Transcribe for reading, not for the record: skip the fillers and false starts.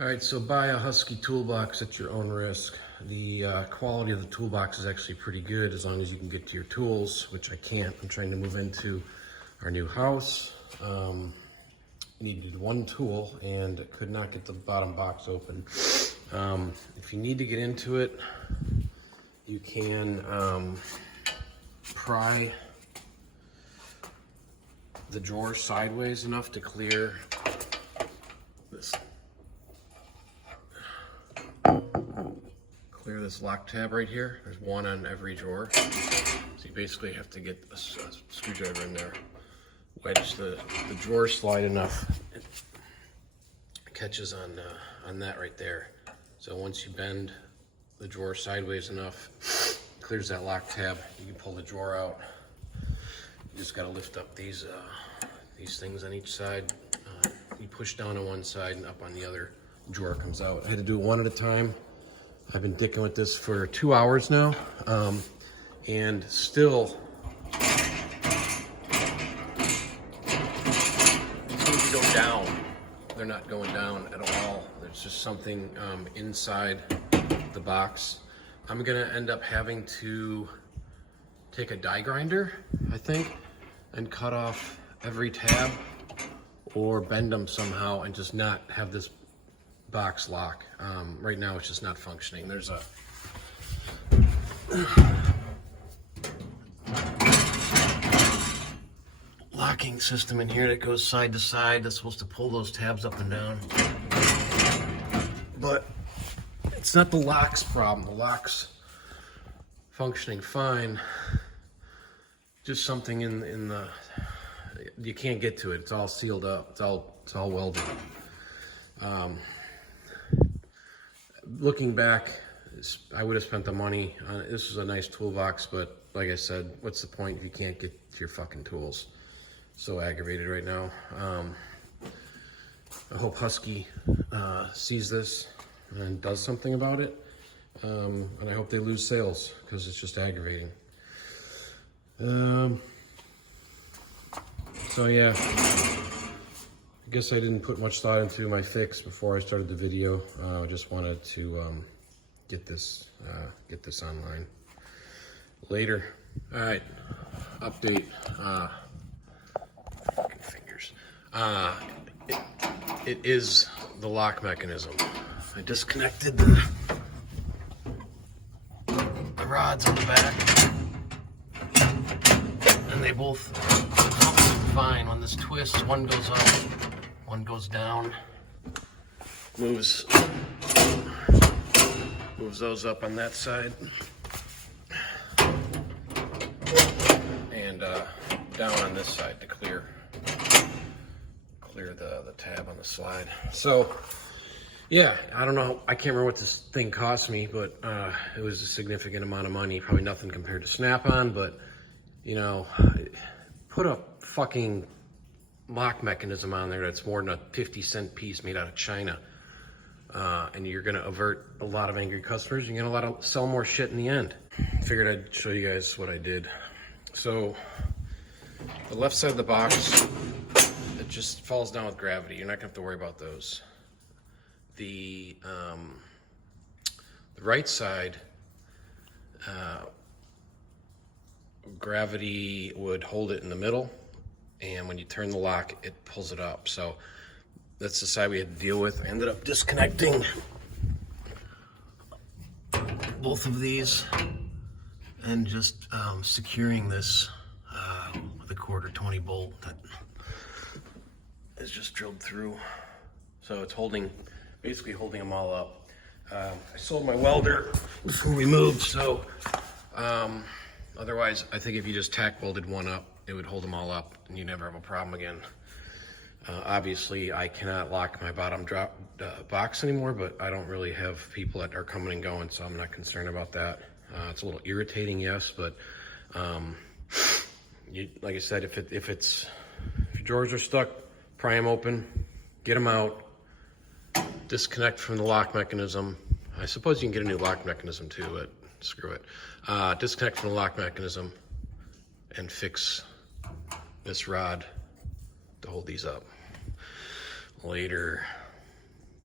All right, so buy a Husky toolbox at your own risk. The quality of the toolbox is actually pretty good as long as you can get to your tools, which I can't. I'm trying to move into our new house. Needed one tool and could not get the bottom box open. If you need to get into it, you can pry the drawer sideways enough to clear this lock tab right here. There's one on every drawer. So you basically have to get a screwdriver in there, wedge the drawer slide enough. It catches on that right there. So once you bend the drawer sideways enough, clears that lock tab. You can pull the drawer out. You just got to lift up these things on each side. You push down on one side and up on the other. The drawer comes out. I had to do it one at a time. I've been dicking with this for 2 hours now, and still, as soon as you go down, they're not going down at all. There's just something inside the box. I'm gonna end up having to take a die grinder, I think, and cut off every tab or bend them somehow and just not have this box lock. Right now it's just not functioning. There's a locking system in here that goes side to side that's supposed to pull those tabs up and down, but it's not the lock's problem. The lock's functioning fine, just something in the, you can't get to it. It's all sealed up. It's all welded. Looking back, I would have spent the money on it. This is a nice toolbox, but like I said, what's the point if you can't get to your fucking tools? So aggravated right now. I hope Husky sees this and does something about it. And I hope they lose sales because it's just aggravating. So yeah, I guess I didn't put much thought into my fix before I started the video. I just wanted to get this online later. All right, update. Fucking fingers. It is the lock mechanism. I disconnected the rods on the back, and they both function fine. When this twists, one goes up, one goes down, moves those up on that side, and down on this side to clear the tab on the slide. So yeah, I don't know, I can't remember what this thing cost me, but it was a significant amount of money. Probably nothing compared to Snap-on, but you know, put a fucking lock mechanism on there that's more than a 50-cent piece made out of China, and you're gonna avert a lot of angry customers. You're gonna sell more shit in the end. Figured I'd show you guys what I did. So the left side of the box, it just falls down with gravity. You're not gonna have to worry about those. The right side, gravity would hold it in the middle, and when you turn the lock, it pulls it up. So that's the side we had to deal with. I ended up disconnecting both of these and just securing this with a 1/4 bolt that is just drilled through. So it's basically holding them all up. I sold my welder before we moved, so otherwise I think if you just tack welded one up, it would hold them all up and you never have a problem again. Obviously I cannot lock my bottom drop box anymore, but I don't really have people that are coming and going, so I'm not concerned about that. It's a little irritating, yes, but like I said, if your drawers are stuck, pry them open, get them out, disconnect from the lock mechanism. I suppose you can get a new lock mechanism too, but screw it. Disconnect from the lock mechanism and fix this rod to hold these up. Later.